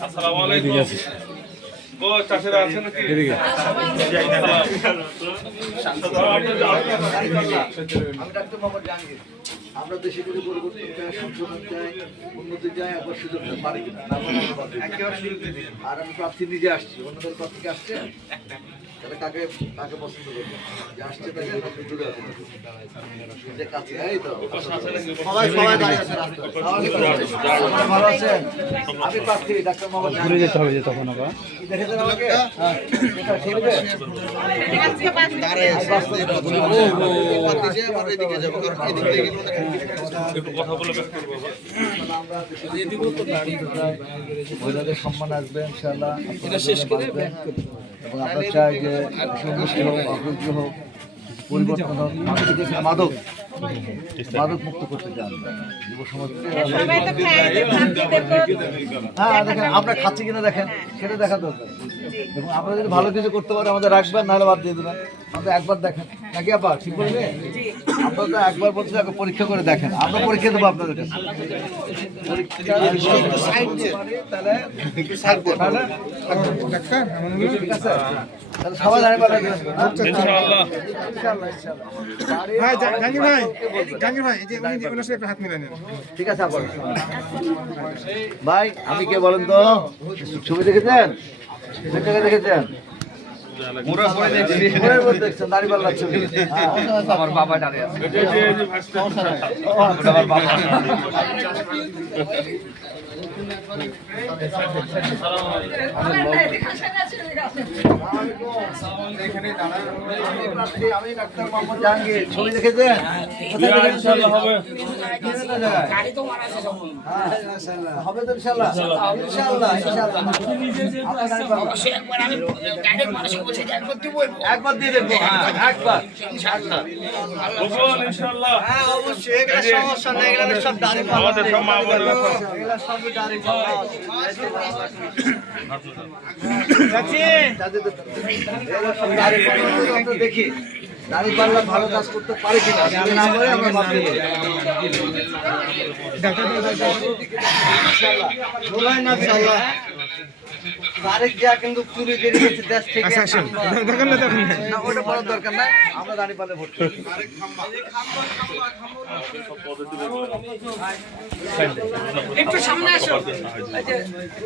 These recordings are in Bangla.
আসসালামু আলাইকুম। ও চাষেরা আছে নাকি? আমি ডাক্তার মোহাম্মদ জাহাঙ্গীর। আমরা দেশে কিছু পরিবর্তন চাই, সংশোধন চাই, উন্নতি চাই, একবার সুযোগ পারি কিনা আর আমি প্রার্থী নিজে আসছি, অন্যদের প্রার্থীকে আসছে তাহলে কাকে কাকে পছন্দ করবে যে আসছে তাকে দূরে আছে যে কাছে এই তো সবাই সবাই দাঁড়িয়ে আছে রাস্তায়। ভালো আছেন? আমি প্রার্থী ডাক্তার মোহাম্মদ ঘুরে যেতে হবে যে তখন আবার দেখেছেন আমাকে মহিলাদের সম্মান আসবে ইনশাআল্লাহ এবং আমরা চাই যে সন্তুষ্টি হোক, অগ্রগতি হোক, পরিবর্তন হোক। মাদক মুক্ত করতে চান যুব সমাজকে। হ্যাঁ দেখেন আমরা খাচ্ছি কিনা দেখেন, সেটা দেখা দরকার। এবং আমরা যদি ভালো কিছু করতে পারি আমাদের রাখবেন, নাহলে বাদ দিয়ে দেবেন। আমাদের একবার দেখেন নাকি আপা ঠিক বলবে? আমরা তো একবার বলছি পরীক্ষা করে দেখেন, আমরা পরীক্ষা দেবো আপনাদের কাছে। সবাই জানি ঠিক আছে ভাই। আমি কে বলেন তো? ছবি দেখেছেন? দেখেছেন? আমার বাবা দাঁড়িয়ে আছে। আমি ডাক্তার মোহাম্মদ জাহাঙ্গীর। ছবি দেখেছেন? হবে তো ইনশাআল্লাহ। একবার দিয়ে দেখবো। একবার অবশ্যই সমস্যা নেই। সব দাঁড়িয়ে দেখি দাঁড়িয়ে পাল্লা ভালো কাজ করতে পারে কিনা, না করে আমরা তারিখ যা কিন্তু চুরি বেরিয়ে গেছে দেশ থেকে। না ওটা বলার দরকার নাই, আমরা দাঁড়িয়ে পাল্লে ভোট করি। একটু সামনে আসো।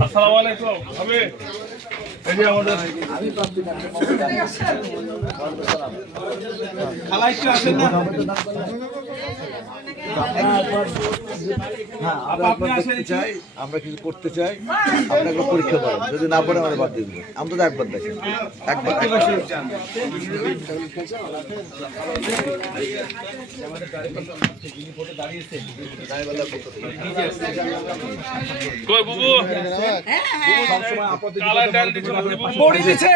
আসসালামু আলাইকুম। আমি এই যে আমাদের খালা একটু আসেন না। আমরা কিছু করতে চাই, আমরা একটা পরীক্ষা করেন, যদি না পড়ে আমরা বাদ দিয়ে দেবো। আমরা তো একবার দেখেন, একবার কই বুবু কালা ডাল দিছো বড়ি দিছে।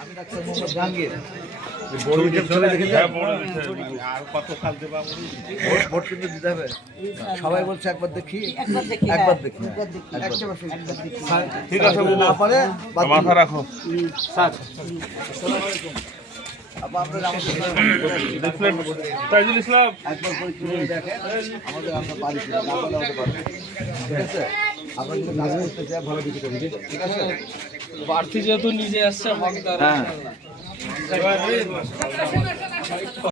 আমি ডাক্তার মোহাম্মদ জাহাঙ্গীর। ভোট কিন্তু দিতে হবে। সবাই বলছে একবার দেখি, একবার দেখি। ঠিক আছে না পারে মাথা রাখো। তাইজুল ইসলাম একবার পরীক্ষা করে দেখেন আমাদের আমরা পারি কিনা, না পারলে আমাদের পারবো। ঠিক আছে? আমরা কিন্তু কাজ করতে চাই, ভালো কিছু করি। ঠিক আছে? প্রার্থী যেহেতু নিজে আসছে হকদার। হ্যাঁ